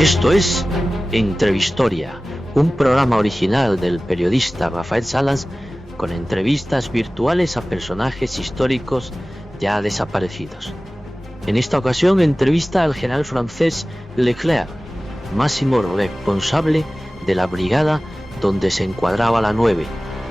Esto es Entrevistoria, un programa original del periodista Rafael Salas con entrevistas virtuales a personajes históricos ya desaparecidos. En esta ocasión entrevista al general francés Leclerc, máximo responsable de la brigada donde se encuadraba la 9,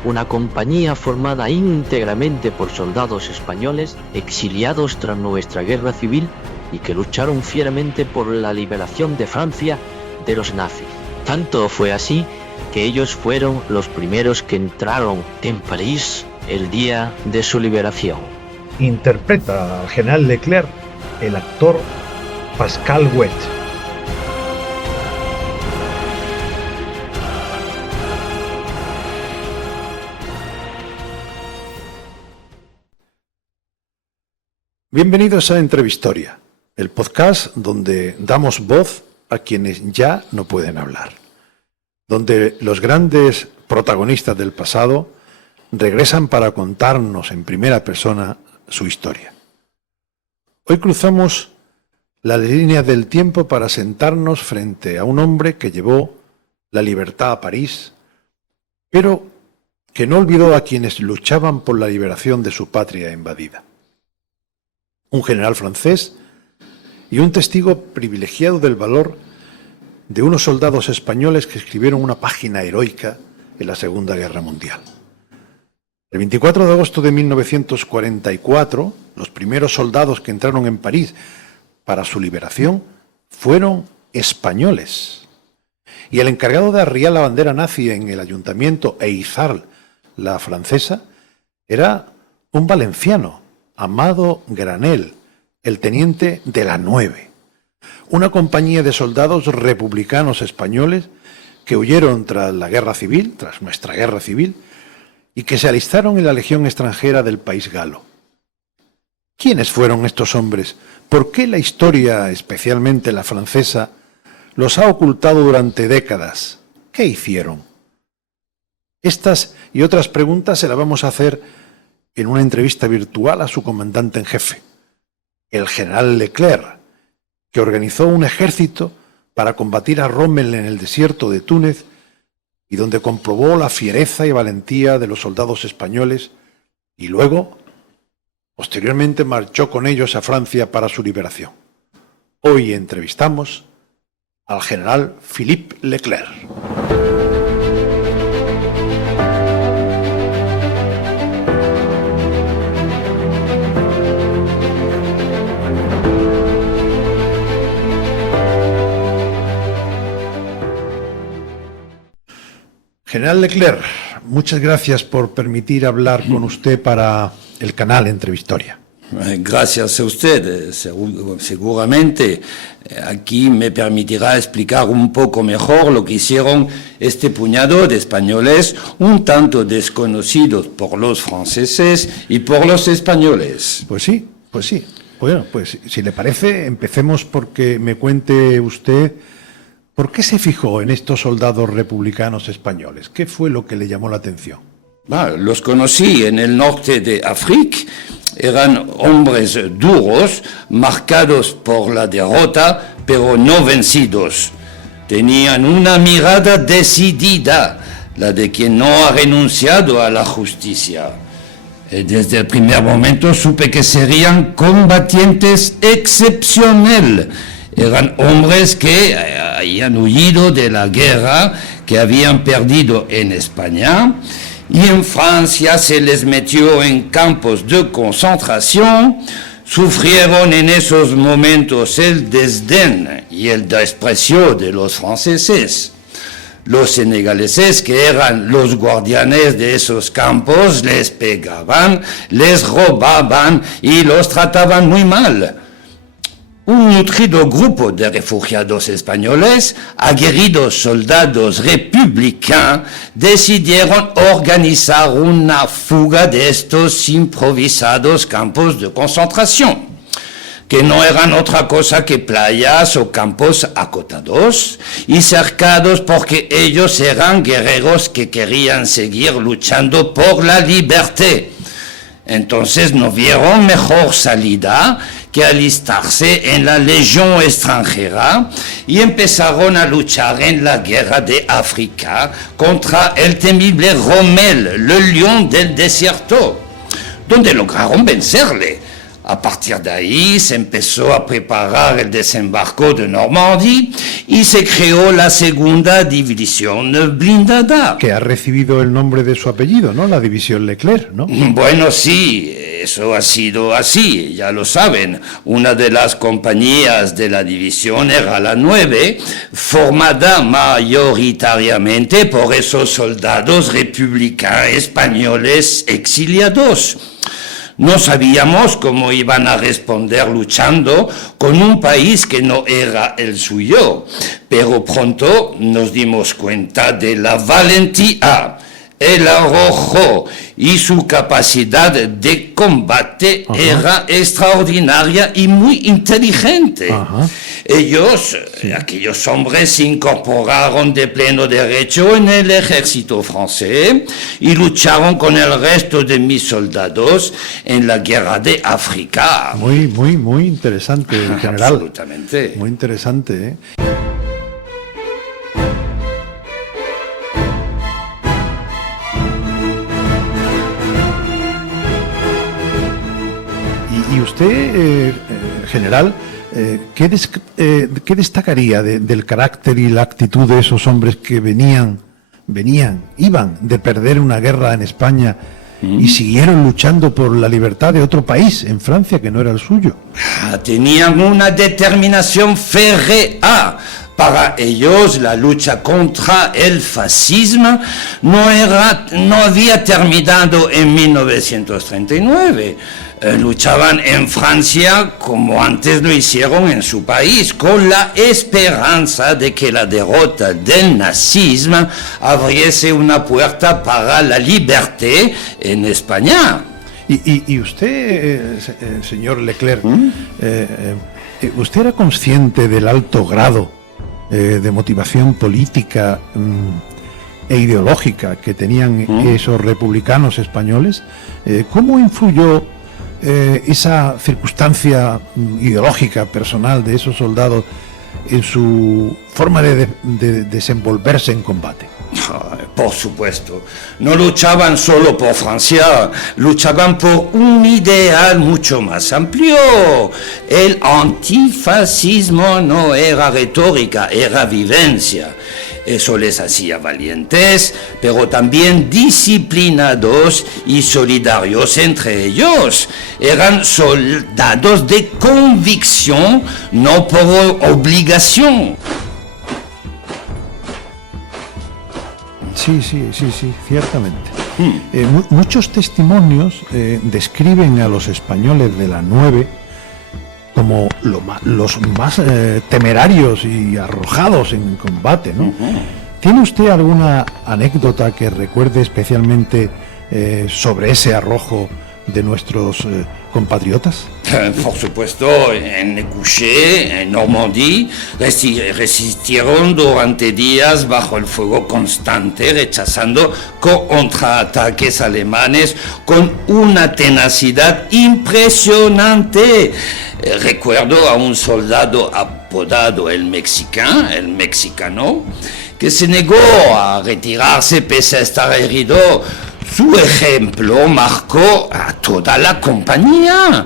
una compañía formada íntegramente por soldados españoles exiliados tras nuestra guerra civil y que lucharon fieramente por la liberación de Francia de los nazis. Tanto fue así que ellos fueron los primeros que entraron en París el día de su liberación. Interpreta al general Leclerc el actor Pascal Wecht. Bienvenidos a Entrevistoria, el podcast donde damos voz a quienes ya no pueden hablar, donde los grandes protagonistas del pasado regresan para contarnos en primera persona su historia. Hoy cruzamos la línea del tiempo para sentarnos frente a un hombre que llevó la libertad a París, pero que no olvidó a quienes luchaban por la liberación de su patria invadida. Un general francés y un testigo privilegiado del valor de unos soldados españoles que escribieron una página heroica en la Segunda Guerra Mundial. El 24 de agosto de 1944, los primeros soldados que entraron en París para su liberación fueron españoles. Y el encargado de arriar la bandera nazi en el ayuntamiento e izar la francesa era un valenciano, Amado Granell, el teniente de la 9, una compañía de soldados republicanos españoles que huyeron tras la guerra civil, tras nuestra guerra civil, y que se alistaron en la Legión extranjera del país galo. ¿Quiénes fueron estos hombres? ¿Por qué la historia, especialmente la francesa, los ha ocultado durante décadas? ¿Qué hicieron? Estas y otras preguntas se las vamos a hacer en una entrevista virtual a su comandante en jefe, el general Leclerc, que organizó un ejército para combatir a Rommel en el desierto de Túnez y donde comprobó la fiereza y valentía de los soldados españoles y luego, posteriormente, marchó con ellos a Francia para su liberación. Hoy entrevistamos al general Philippe Leclerc. General Leclerc, muchas gracias por permitir hablar con usted para el canal Entrevistoria. Gracias a usted. Seguramente aquí me permitirá explicar un poco mejor lo que hicieron este puñado de españoles un tanto desconocidos por los franceses y por los españoles. Pues sí. Bueno, pues si le parece, empecemos porque me cuente usted ¿por qué se fijó en estos soldados republicanos españoles? ¿Qué fue lo que le llamó la atención? Los conocí en el norte de África. Eran hombres duros, marcados por la derrota, pero no vencidos. Tenían una mirada decidida, la de quien no ha renunciado a la justicia. Desde el primer momento supe que serían combatientes excepcionales. Eran hombres que habían huido de la guerra, que habían perdido en España, y en Francia se les metió en campos de concentración. Sufrieron en esos momentos el desdén y el desprecio de los franceses. Los senegaleses, que eran los guardianes de esos campos, les pegaban, les robaban y los trataban muy mal. Un nutrido grupo de refugiados españoles, aguerridos soldados republicanos, decidieron organizar una fuga de estos improvisados campos de concentración, que no eran otra cosa que playas o campos acotados y cercados porque ellos eran guerreros que querían seguir luchando por la libertad. Entonces no vieron mejor salida que alistarse en la Legión extranjera y empezaron a luchar en la guerra de África contra el temible Rommel, el león del desierto, donde lograron vencerle. A partir de ahí se empezó a preparar el desembarco de Normandía y se creó la segunda división blindada. Que ha recibido el nombre de su apellido, ¿no? La división Leclerc, ¿no? Bueno, sí, eso ha sido así, ya lo saben. Una de las compañías de la división era la 9, formada mayoritariamente por esos soldados republicanos españoles exiliados. No sabíamos cómo iban a responder luchando con un país que no era el suyo, pero pronto nos dimos cuenta de la valentía, el arrojo y su capacidad de combate era extraordinaria y muy inteligente. Ellos, aquellos hombres, se incorporaron de pleno derecho en el ejército francés y lucharon con el resto de mis soldados en la guerra de África. Muy interesante, general. Absolutamente. Muy interesante, ¿eh? Y usted, general, ¿qué destacaría del carácter y la actitud de esos hombres que iban de perder una guerra en España y siguieron luchando por la libertad de otro país, en Francia, que no era el suyo? Tenían una determinación férrea. Para ellos la lucha contra el fascismo no había terminado en 1939. Luchaban en Francia como antes lo hicieron en su país, con la esperanza de que la derrota del nazismo abriese una puerta para la libertad en España. Y usted, señor Leclerc, ¿usted era consciente del alto grado de motivación política e ideológica que tenían esos republicanos españoles? ¿Cómo influyó esa circunstancia ideológica personal de esos soldados en su forma de desenvolverse en combate? Por supuesto, no luchaban solo por Francia, luchaban por un ideal mucho más amplio. El antifascismo no era retórica, era vivencia. Eso les hacía valientes, pero también disciplinados y solidarios entre ellos. Eran soldados de convicción, no por obligación. Sí, ciertamente. Muchos testimonios describen a los españoles de la 9 como los más temerarios y arrojados en combate, ¿no? ¿Tiene usted alguna anécdota que recuerde especialmente sobre ese arrojo de nuestros compatriotas? Por supuesto, en Écouché, en Normandía, resistieron durante días bajo el fuego constante, rechazando contraataques alemanes con una tenacidad impresionante. Recuerdo a un soldado apodado el mexicano, que se negó a retirarse pese a estar herido. Su ejemplo marcó a toda la compañía.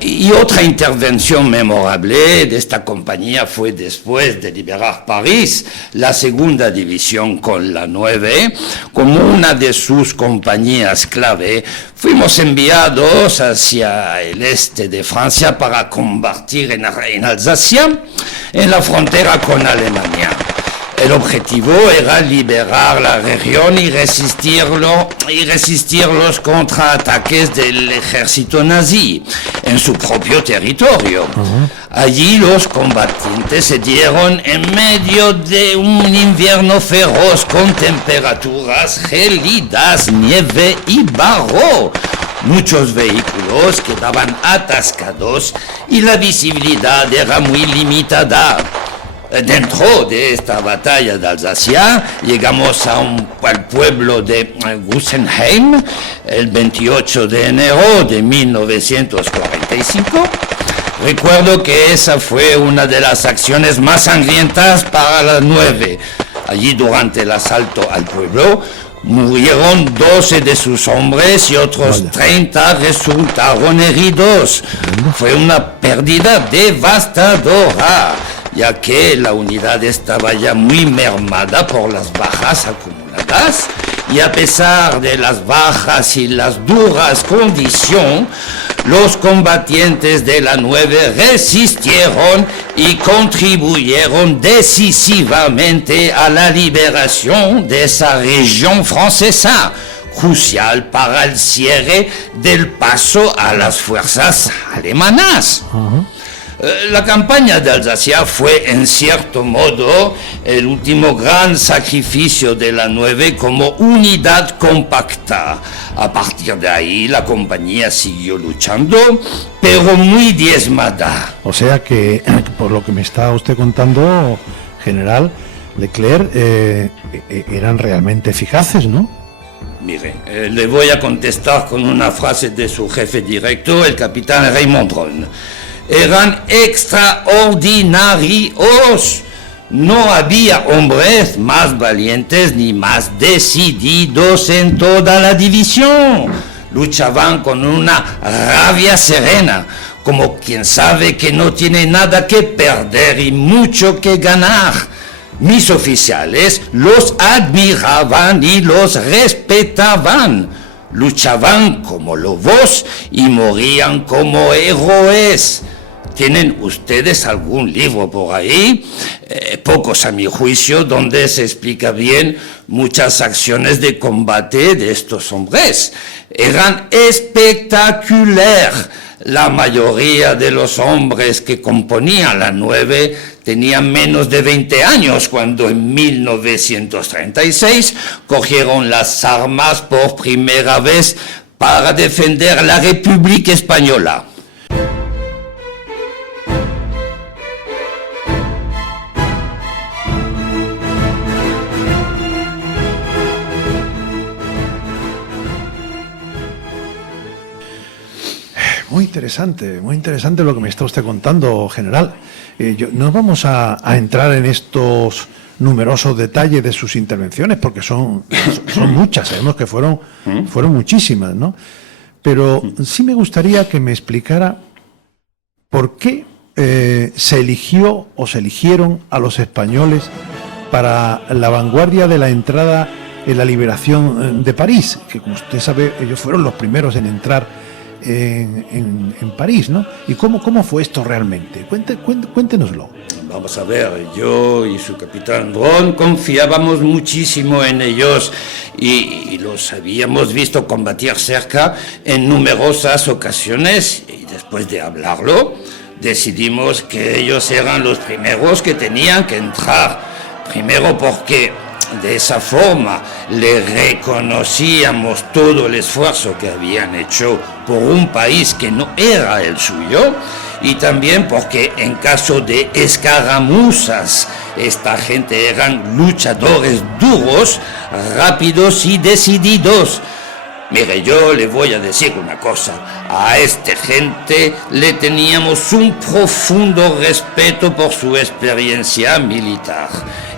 Y otra intervención memorable de esta compañía fue después de liberar París, la segunda división con la 9, como una de sus compañías clave. Fuimos enviados hacia el este de Francia para combatir en Alsacia, en la frontera con Alemania. El objetivo era liberar la región y resistir los contraataques del ejército nazi en su propio territorio. Allí los combatientes se dieron en medio de un invierno feroz con temperaturas gélidas, nieve y barro. Muchos vehículos quedaban atascados y la visibilidad era muy limitada. Dentro de esta batalla de Alsacia llegamos al pueblo de Gussenheim el 28 de enero de 1945. Recuerdo que esa fue una de las acciones más sangrientas para las 9. Allí durante el asalto al pueblo murieron 12 de sus hombres y otros 30 resultaron heridos. Fue una pérdida devastadora, ya que la unidad estaba ya muy mermada por las bajas acumuladas, y a pesar de las bajas y las duras condiciones, los combatientes de la 9 resistieron y contribuyeron decisivamente a la liberación de esa región francesa, crucial para el cierre del paso a las fuerzas alemanas. La campaña de Alsacia fue, en cierto modo, el último gran sacrificio de la 9 como unidad compacta. A partir de ahí, la compañía siguió luchando, pero muy diezmada. O sea que, por lo que me está usted contando, general, Leclerc eran realmente eficaces, ¿no? Mire, le voy a contestar con una frase de su jefe directo, el capitán Raymond Ron. Eran extraordinarios. No había hombres más valientes ni más decididos en toda la división. Luchaban con una rabia serena, como quien sabe que no tiene nada que perder y mucho que ganar. Mis oficiales los admiraban y los respetaban. Luchaban como lobos y morían como héroes. ¿Tienen ustedes algún libro por ahí? Pocos a mi juicio, donde se explica bien muchas acciones de combate de estos hombres. Eran espectaculares. La mayoría de los hombres que componían la 9 tenían menos de 20 años cuando en 1936 cogieron las armas por primera vez para defender la República Española. Muy interesante lo que me está usted contando, general. No vamos a entrar en estos numerosos detalles de sus intervenciones, porque son muchas, sabemos que fueron muchísimas, ¿no? Pero sí me gustaría que me explicara por qué se eligió o se eligieron a los españoles para la vanguardia de la entrada en la liberación de París, que como usted sabe, ellos fueron los primeros en entrar en París, ¿no? ¿Y cómo fue esto realmente? Cuéntenoslo. Vamos a ver, yo y su capitán Ron confiábamos muchísimo en ellos y los habíamos visto combatir cerca en numerosas ocasiones, y después de hablarlo decidimos que ellos eran los primeros que tenían que entrar. Primero porque de esa forma le reconocíamos todo el esfuerzo que habían hecho por un país que no era el suyo, y también porque en caso de escaramuzas esta gente eran luchadores duros, rápidos y decididos. Mire, yo le voy a decir una cosa, a esta gente le teníamos un profundo respeto por su experiencia militar.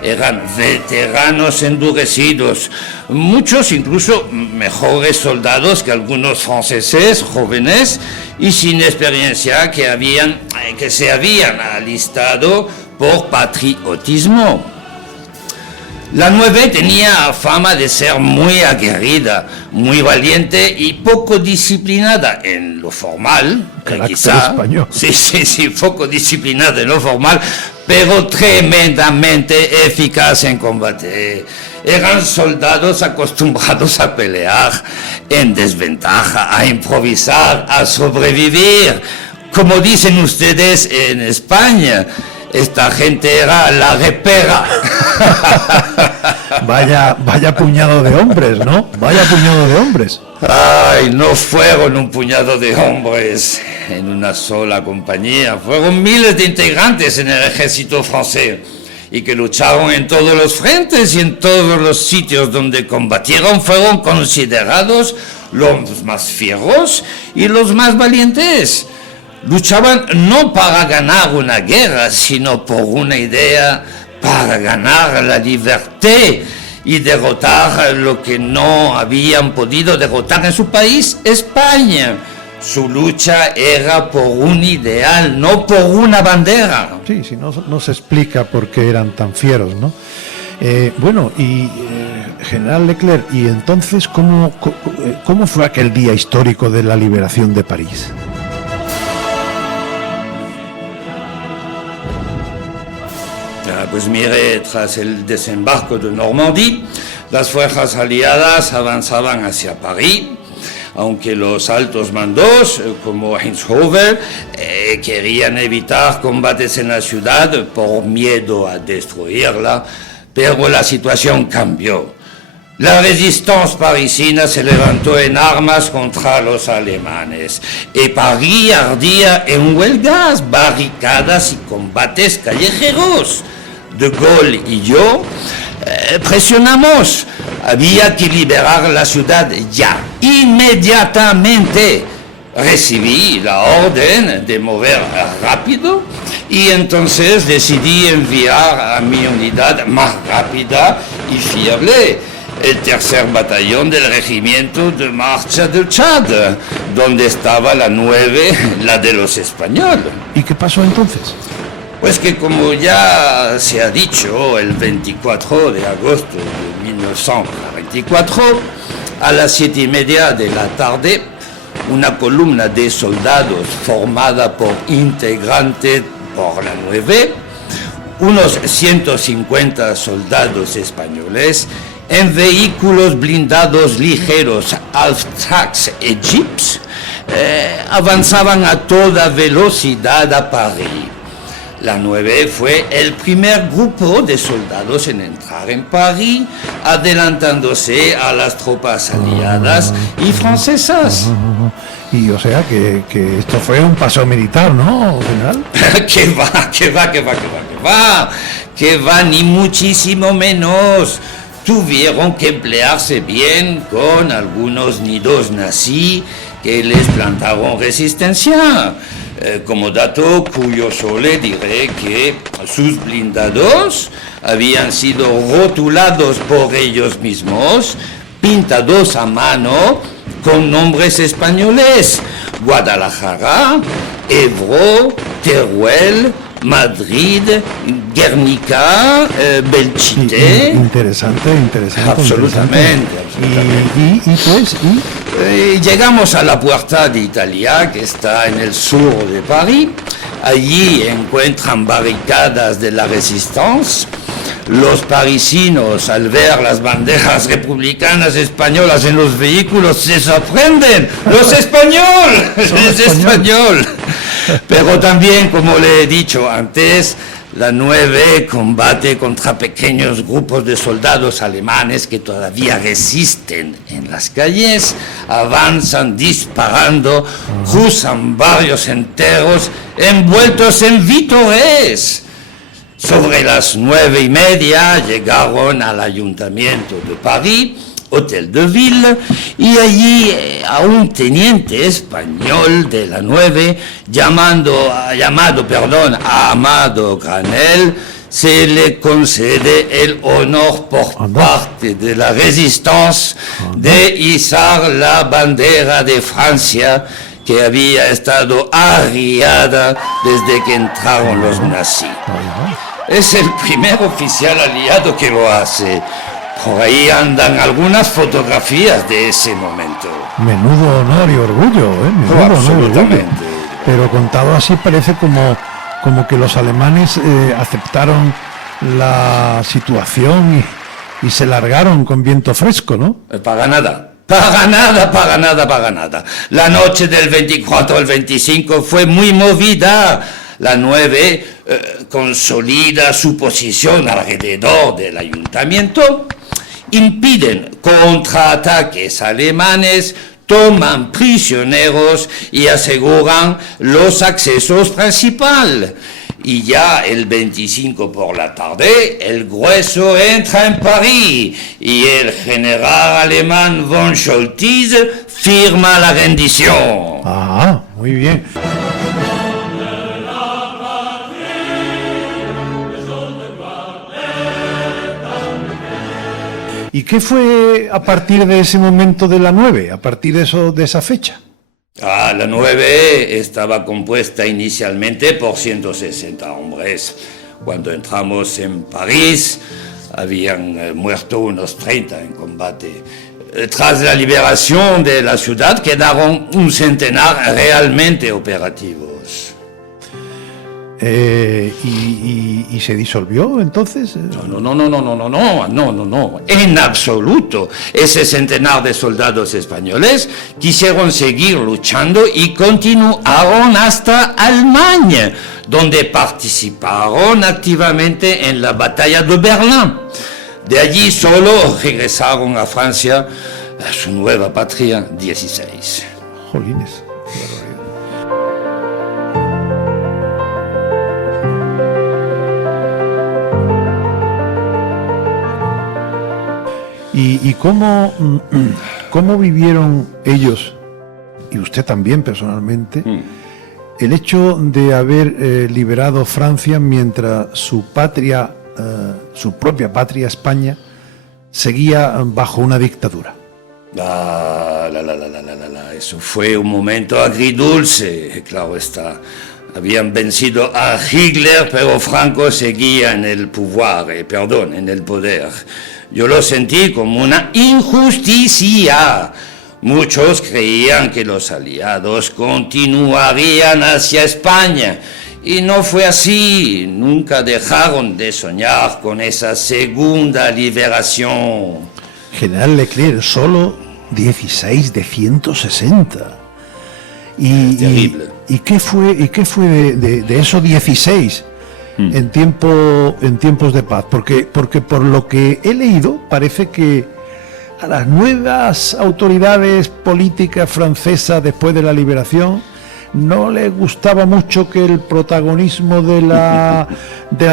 Eran veteranos endurecidos, muchos incluso mejores soldados que algunos franceses jóvenes y sin experiencia que se habían alistado por patriotismo. La 9 tenía fama de ser muy aguerrida, muy valiente y poco disciplinada en lo formal. Quizá español. Sí, poco disciplinada en lo formal, pero tremendamente eficaz en combate. Eran soldados acostumbrados a pelear en desventaja, a improvisar, a sobrevivir. Como dicen ustedes en España, esta gente era la repera. Vaya puñado de hombres, ¿no? Vaya puñado de hombres. Ay, no fueron un puñado de hombres en una sola compañía. Fueron miles de integrantes en el ejército francés. y que lucharon en todos los frentes y en todos los sitios donde combatieron fueron considerados los más fieros y los más valientes. Luchaban no para ganar una guerra, sino por una idea, para ganar la libertad y derrotar lo que no habían podido derrotar en su país, España. Su lucha era por un ideal, no por una bandera. Sí, sí, no se explica por qué eran tan fieros, ¿no? Bueno, y General Leclerc, ¿y entonces cómo fue aquel día histórico de la liberación de París? Pues mire, tras el desembarco de Normandía, las fuerzas aliadas avanzaban hacia París, aunque los altos mandos, como Eisenhower, querían evitar combates en la ciudad por miedo a destruirla, pero la situación cambió. La resistencia parisina se levantó en armas contra los alemanes y París ardía en huelgas, barricadas y combates callejeros. De Gaulle y yo presionamos. Había que liberar la ciudad ya, inmediatamente. Recibí la orden de mover rápido y entonces decidí enviar a mi unidad más rápida y fiable, el tercer batallón del regimiento de marcha del Chad, donde estaba la 9, la de los españoles. ¿Y qué pasó entonces? Pues que, como ya se ha dicho, el 24 de agosto de 1944, a las 7:30 de la tarde, una columna de soldados formada por integrantes por la 9, unos 150 soldados españoles, en vehículos blindados ligeros, Half-Tracks y Jeeps, avanzaban a toda velocidad a París. La 9 fue el primer grupo de soldados en entrar en París, adelantándose a las tropas aliadas y francesas. Y o sea que esto fue un paso militar, ¿no, general? Que va, ni muchísimo menos. Tuvieron que emplearse bien con algunos nidos nazis que les plantaron resistencia. Como dato curioso le diré que sus blindados habían sido rotulados por ellos mismos, pintados a mano con nombres españoles: Guadalajara, Ebro, Teruel, Madrid, Guernica, Belchite. Interesante. Absolutamente. Llegamos a la Puerta de Italia, que está en el sur de París. Allí encuentran barricadas de la resistencia. Los parisinos, al ver las banderas republicanas españolas en los vehículos, se sorprenden. ¡Los españoles! Pero también, como le he dicho antes, la 9 combate contra pequeños grupos de soldados alemanes que todavía resisten en las calles, avanzan disparando, cruzan barrios enteros envueltos en vítores. Sobre las 9:30 llegaron al ayuntamiento de París, Hotel de Ville, y allí a un teniente español de la 9, llamado a Amado Granel, se le concede el honor por parte de la resistencia de izar la bandera de Francia, que había estado arriada desde que entraron los nazis. Es el primer oficial aliado que lo hace. Por ahí andan algunas fotografías de ese momento. Menudo honor y orgullo, Absolutamente. Pero contado así parece como que los alemanes aceptaron la situación y se largaron con viento fresco, ¿no? Para nada. La noche del 24 al 25 fue muy movida. La 9 consolida su posición alrededor del ayuntamiento, impiden contraataques alemanes, toman prisioneros y aseguran los accesos principales. y ya el 25 por la tarde el grueso entra en París y el general alemán von Scholtz firma la rendición. Ah, muy bien. ¿Y qué fue a partir de ese momento de la 9, a partir de esa fecha? La 9 estaba compuesta inicialmente por 160 hombres. Cuando entramos en París, habían muerto unos 30 en combate. Tras la liberación de la ciudad, quedaron un centenar realmente operativos. ¿Y se disolvió entonces? No, en absoluto. Ese centenar de soldados españoles quisieron seguir luchando y continuaron hasta Alemania, donde participaron activamente en la batalla de Berlín. De allí solo regresaron a Francia, a su nueva patria, 16. Jolines, qué barbaridad. ¿Y cómo vivieron ellos, y usted también personalmente, el hecho de haber liberado Francia mientras su patria, su propia patria, España, seguía bajo una dictadura? Eso fue un momento agridulce, claro está. Habían vencido a Hitler, pero Franco seguía en el poder. Yo lo sentí como una injusticia. Muchos creían que los aliados continuarían hacia España. Y no fue así. Nunca dejaron de soñar con esa segunda liberación. General Leclerc, solo 16 de 160. Terrible. ¿Y qué fue de esos 16 en tiempos de paz? Porque por lo que he leído parece que a las nuevas autoridades políticas francesas después de la liberación no les gustaba mucho que el protagonismo de la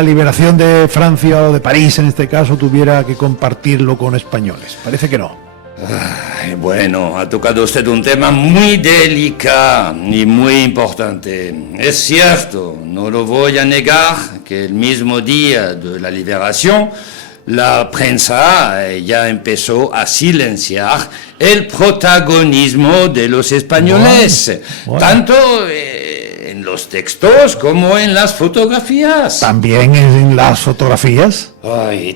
liberación de Francia o de París en este caso tuviera que compartirlo con españoles. Parece que no. Bueno, ha tocado usted un tema muy delicado y muy importante. Es cierto, no lo voy a negar, que el mismo día de la liberación, la prensa ya empezó a silenciar el protagonismo de los españoles, tanto en los textos como en las fotografías. ¿También en las fotografías?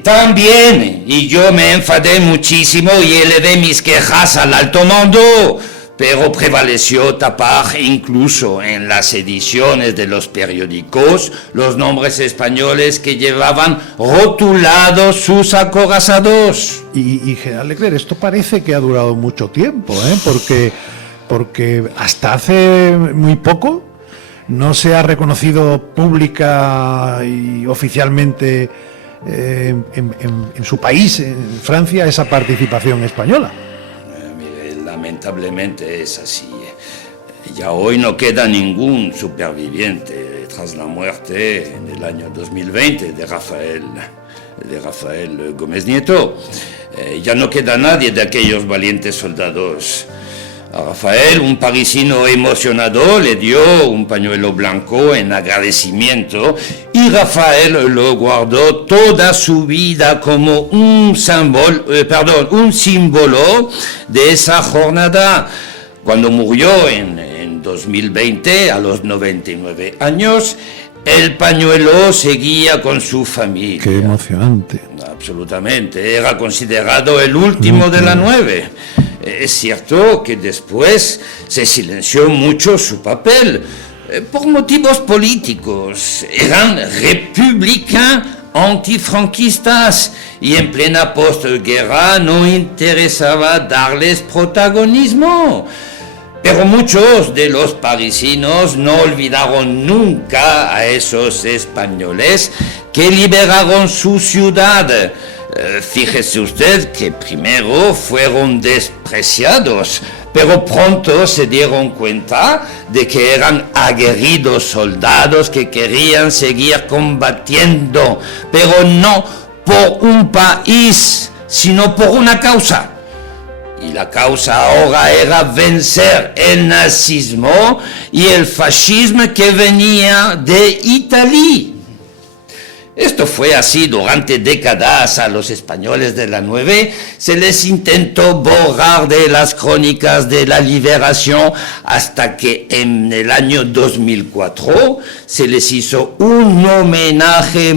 También, y yo me enfadé muchísimo y elevé mis quejas al alto mando, pero prevaleció tapar incluso en las ediciones de los periódicos los nombres españoles que llevaban rotulados sus acorazados. Y General Leclerc, esto parece que ha durado mucho tiempo, porque hasta hace muy poco no se ha reconocido pública y oficialmente en su país, en Francia, esa participación española. Mire, lamentablemente es así. Ya hoy no queda ningún superviviente tras la muerte en el año 2020 de Rafael Gómez Nieto. Ya no queda nadie de aquellos valientes soldados. A Rafael, un parisino emocionado, le dio un pañuelo blanco en agradecimiento y Rafael lo guardó toda su vida como un símbolo de esa jornada. Cuando murió en 2020, a los 99 años, el pañuelo seguía con su familia. ¡Qué emocionante! Absolutamente, era considerado el último de la 9. Es cierto que después se silenció mucho su papel, por motivos políticos. Eran republicanos antifranquistas y en plena postguerra no interesaba darles protagonismo. Pero muchos de los parisinos no olvidaron nunca a esos españoles que liberaron su ciudad. Fíjese usted que primero fueron despreciados, pero pronto se dieron cuenta de que eran aguerridos soldados que querían seguir combatiendo, pero no por un país, sino por una causa. Y la causa ahora era vencer el nazismo y el fascismo que venía de Italia. Esto fue así durante décadas. A los españoles de la 9 se les intentó borrar de las crónicas de la liberación hasta que en el año 2004 se les hizo un homenaje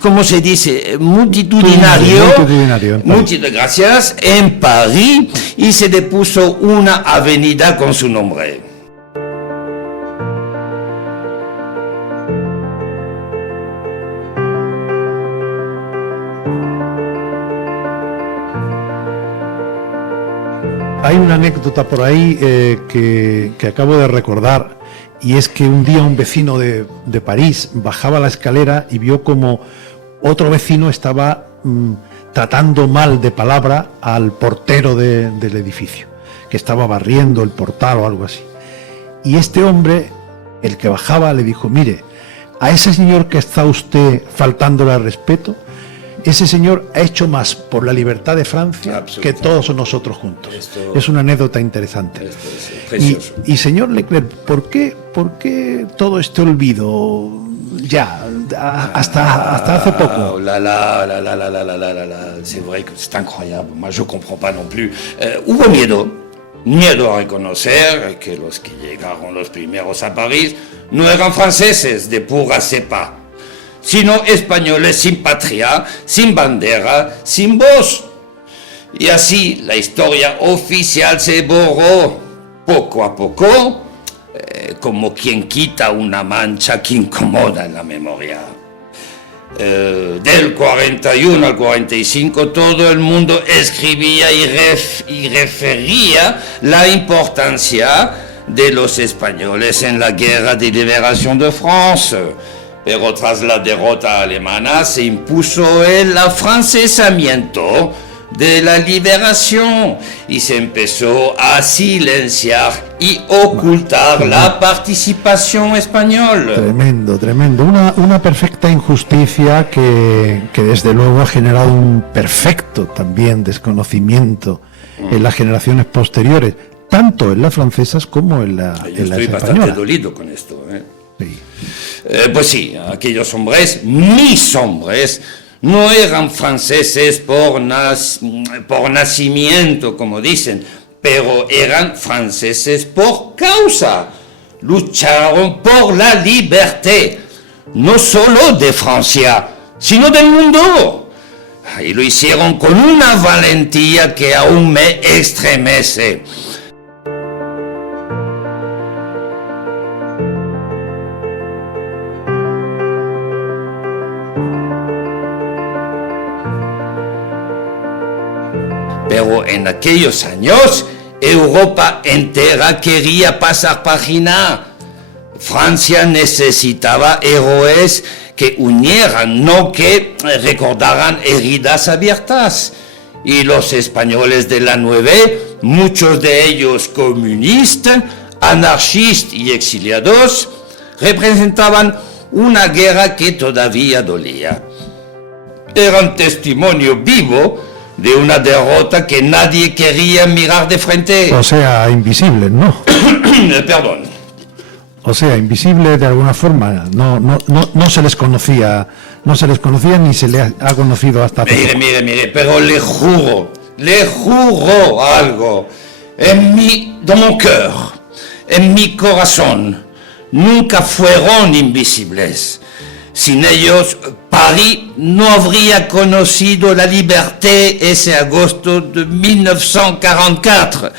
¿cómo se dice? Multitudinario. Gracias, en París, y se le puso una avenida con su nombre. Hay una anécdota por ahí que acabo de recordar, y es que un día un vecino de París bajaba la escalera y vio como otro vecino estaba tratando mal de palabra al portero del edificio, que estaba barriendo el portal o algo así. Y este hombre, el que bajaba, le dijo: mire, a ese señor que está usted faltándole al respeto, ese señor ha hecho más por la libertad de Francia que todos nosotros juntos. Es una anécdota interesante. Y señor Leclerc, ¿por qué todo este olvido ya hasta hace poco? C'est vrai que c'est incroyable. Moi, je comprends pas non plus. Hubo miedo a reconocer que los que llegaron los primeros a París no eran franceses de pura cepa, sino españoles sin patria, sin bandera, sin voz. Y así la historia oficial se borró poco a poco, como quien quita una mancha que incomoda en la memoria. Del 41 al 45 todo el mundo escribía y refería la importancia de los españoles en la guerra de liberación de Francia. Pero tras la derrota alemana se impuso el afrancesamiento de la liberación y se empezó a silenciar y ocultar la participación española. Tremendo. Una perfecta injusticia que desde luego ha generado un perfecto también desconocimiento en las generaciones posteriores, tanto en las francesas como en las españolas. Estoy bastante dolido con esto. Sí. Pues sí, aquellos hombres, mis hombres, no eran franceses por nacimiento, como dicen, pero eran franceses por causa. Lucharon por la libertad, no solo de Francia, sino del mundo. Y lo hicieron con una valentía que aún me estremece. Pero en aquellos años, Europa entera quería pasar página. Francia necesitaba héroes que unieran, no que recordaran heridas abiertas. Y los españoles de la 9, muchos de ellos comunistas, anarquistas y exiliados, representaban una guerra que todavía dolía. Eran testimonio vivo de una derrota que nadie quería mirar de frente. O sea, invisibles, ¿no? Perdón. O sea, invisible de alguna forma, no se les conocía, ni se les ha conocido hasta poco. Mire, pero le juro algo, dans mon cœur, en mi corazón, nunca fueron invisibles. Sin ellos, París no habría conocido la libertad ese agosto de 1944.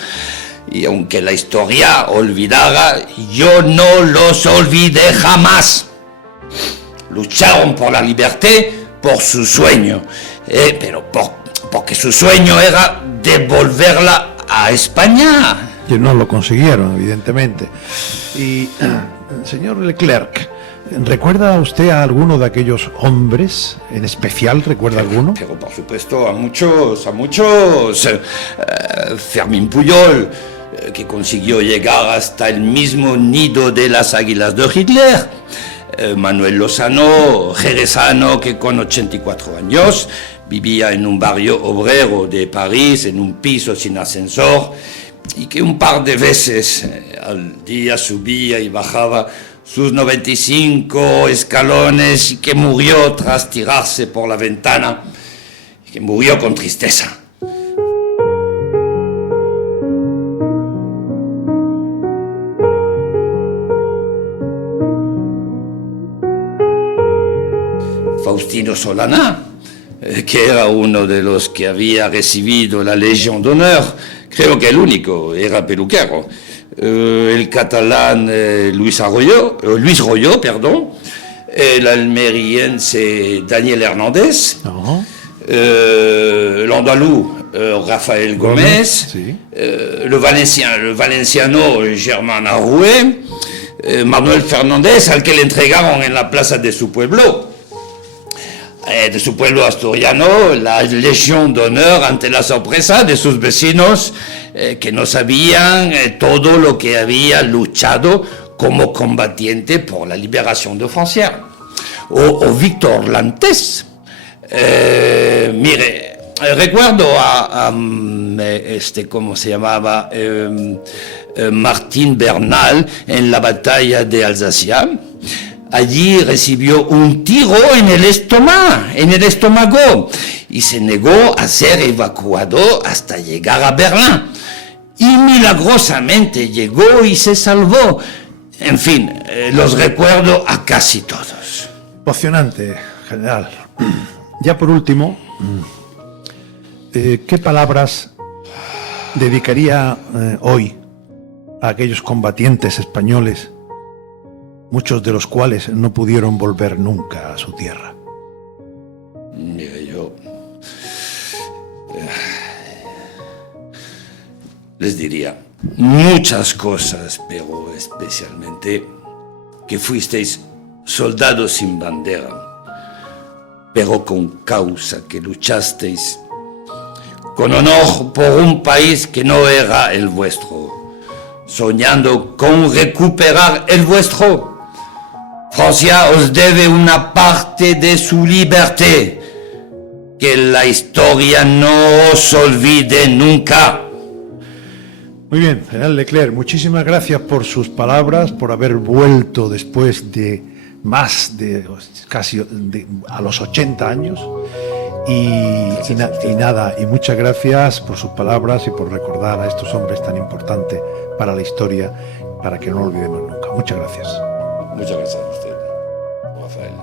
Y aunque la historia olvidara, yo no los olvidé jamás. Lucharon por la libertad, por su sueño, pero porque su sueño era devolverla a España. Que no lo consiguieron, evidentemente. Y, señor Leclerc, ¿Recuerda usted a alguno de aquellos hombres? ¿En especial recuerda alguno? Pero por supuesto a muchos. Fermín Puyol, que consiguió llegar hasta el mismo nido de las águilas de Hitler. Manuel Lozano, jerezano, que con 84 años vivía en un barrio obrero de París, en un piso sin ascensor, y que un par de veces al día subía y bajaba sus 95 escalones, y que murió tras tirarse por la ventana, y que murió con tristeza. Faustino Solana, que era uno de los que había recibido la Legión d'Honneur, creo que el único, era peluquero. El catalán Luis Royo, el almeriense Daniel Hernández, el andaluz Rafael Gómez, sí. El valenciano Germán Arrué, Manuel Fernández, al que le entregaron en la plaza de su pueblo asturiano, la Legión d'Honneur ante la sorpresa de sus vecinos que no sabían todo lo que había luchado como combatiente por la liberación de Francia. O Víctor Lantés. Mire, recuerdo a ¿cómo se llamaba? Martín Bernal en la batalla de Alsacia. Allí recibió un tiro en el estómago, y se negó a ser evacuado hasta llegar a Berlín. Y milagrosamente llegó y se salvó. En fin, los recuerdo a casi todos. Emocionante, general. Ya por último, ¿qué palabras dedicaría hoy a aquellos combatientes españoles, muchos de los cuales no pudieron volver nunca a su tierra? Mira, yo les diría muchas cosas, pero especialmente que fuisteis soldados sin bandera, pero con causa, que luchasteis con honor por un país que no era el vuestro, soñando con recuperar el vuestro. Francia os debe una parte de su libertad, que la historia no os olvide nunca. Muy bien, general Leclerc, muchísimas gracias por sus palabras, por haber vuelto después de más de casi a los 80 años. Y muchas gracias por sus palabras y por recordar a estos hombres tan importantes para la historia, para que no lo olvidemos nunca. Muchas gracias. Muchas gracias a usted, Rafael.